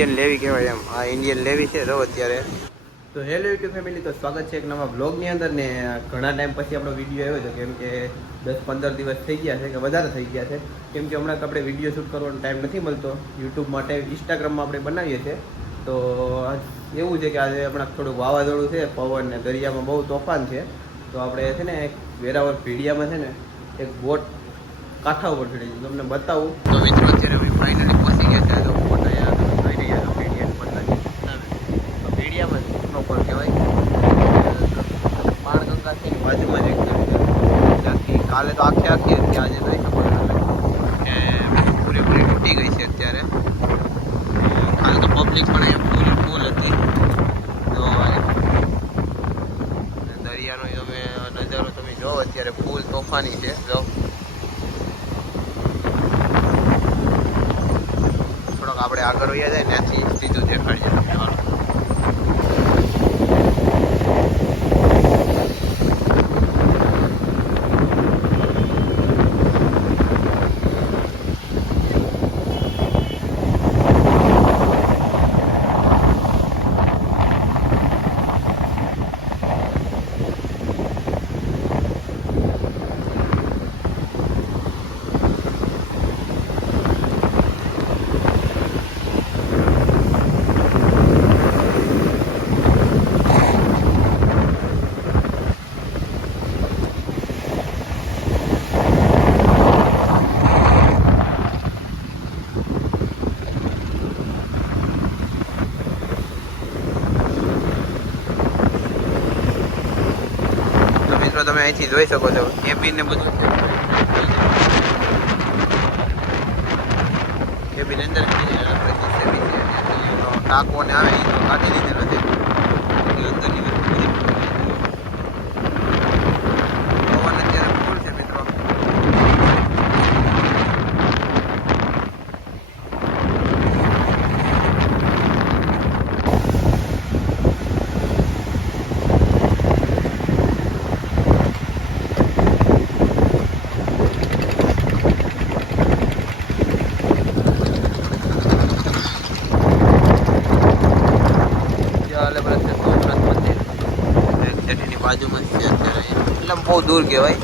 Indian લેવી કહેવાય એમ. આ ઇન્ડિયન લેવી છે જો અત્યારે. તો હેલો યુટ્યુબ ફેમિલી, તો સ્વાગત છે એક નવા બ્લોગની અંદર. ને ઘણા ટાઈમ પછી આપણો વિડીયો આવ્યો છે, કેમ કે 10-15 દિવસ થઈ ગયા છે કે વધારે થઈ ગયા છે, કેમ કે હમણાં આપણે વિડીયો શૂટ કરવાનો ટાઈમ નથી મળતો યુટ્યુબ માટે. ઇન્સ્ટાગ્રામમાં આપણે બનાવીએ છીએ. તો એવું છે કે આજે હમણાં થોડુંક વાવાઝોડું છે, પવન ને દરિયામાં બહુ તોફાન છે. તો આપણે છે ને એક વેરાવળ ભીડિયામાં છે ને એક બોટ કાંઠા ઉપર ચડી છે, તમને બતાવું. તો મિત્રો અત્યારે અમે ફાઇનલી પહોંચી ગયા છે. તો બોટ અહીંયા જોઈ રહ્યા છો ભીડિયામાં પ્રોપર કહેવાય. બાણગંગા છે બાજુમાં જ એકદમ છે. ત્યાંથી કાલે તો આખી હતી, આજે જોઈ શકો છો તમે કે પૂરેપૂરી તૂટી ગઈ છે અત્યારે. કાલે તો પબ્લિક પણ અહીંયા ફૂલ હતી. તો દરિયાનો તમે નજારો તમે જો અત્યારે ફૂલ તોફાની છે. જો થોડોક આપણે આગળ વયા જાય ત્યાંથી સીધું દેખાડીએ તમને. તમે અહીંથી જોઈ શકો છો કેબિન ને બધું છે. કેબિન અંદર ટાંકો ને આવે એ તો કાઢી લીધેલો છે. અંદરની પવન અત્યારે ફૂલ છે મિત્રો. બાજુમાં છે અત્યારે, એટલે બહુ દૂર કહેવાય.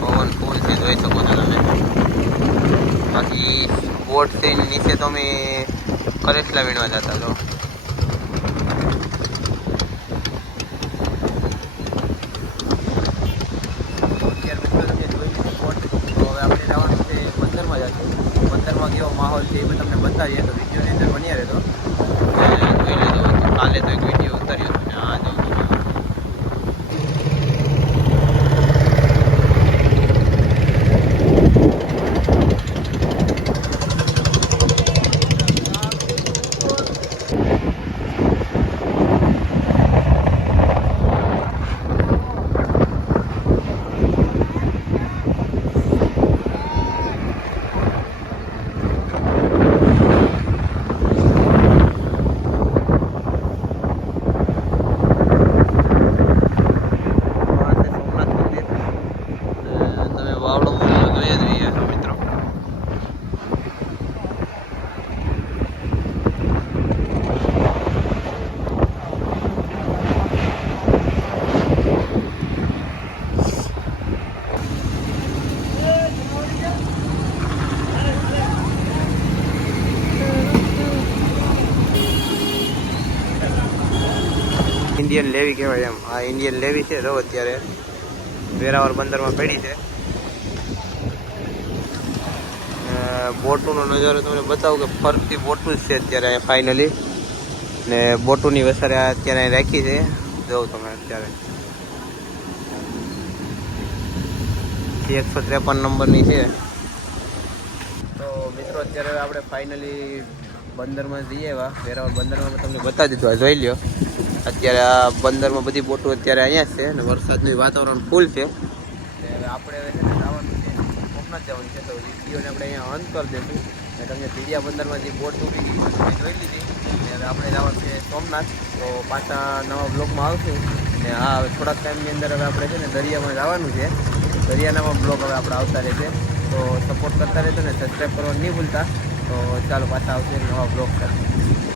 પવન ફૂલ છે જોઈ શકો છો તમે. બાકી બોટ છે એની નીચે તો અમે કરેસલા વીણવા જતા હતો. અત્યારે મિત્રો તમે જોઈ લીધી બોટ. તો હવે આપણે જવાનું છે બંદરમાં જશું. બંદરમાં કેવો માહોલ છે એ પણ તમને બતાવીએ. તો વિડીયોની અંદર બન્યા રહેતો. જોઈ લેજો. કાલે તો એક વિડીયો ઉતાર્યો હતો ને આ જો ઇન્ડિયન લેવી કહેવાય એમ. આ ઇન્ડિયન લેવી છે જો અત્યારે વેરાવળ બંદરમાં પડી છે. બોટુનો નજારો તમને બતાવું કે ફરતી બોટું જ છે અત્યારે અહીંયા ફાઇનલી. ને બોટુની વસારે અત્યારે અહીં રાખી છે જોઉં તમે અત્યારે 153 નંબરની છે. તો મિત્રો અત્યારે આપણે ફાઇનલી બંદરમાં જઈએ એવા વેરાવળ બંદરમાં તમને બતાવી દીધું. આ જોઈ લ્યો અત્યારે આ બંદરમાં બધી બોટો અત્યારે અહીંયા જ છે ને વરસાદનું વાતાવરણ ફૂલ છે. આપણે જવાનું છે સોમનાથ જવાનું છે. તો વિડીયોને આપણે અહીંયા અંત કરી દઈશું. અને તમને ભીડિયા બંદરમાં જે બોટ તૂટી ગઈ તમે જોઈ લીધી. અને આપણે જવાનું છે સોમનાથ. તો પાછા નવા બ્લોગમાં આવશું. અને આ થોડાક ટાઈમની અંદર હવે આપણે છે ને દરિયામાં જવાનું છે. દરિયાનામાં બ્લોગ હવે આપણે આવતા રહેશે. તો સપોર્ટ કરતા રહેજો ને સબસ્ક્રાઈબ કરવાનું નહીં ભૂલતા. તો ચાલો પાછા આવશે નવા બ્લોગ સાથે.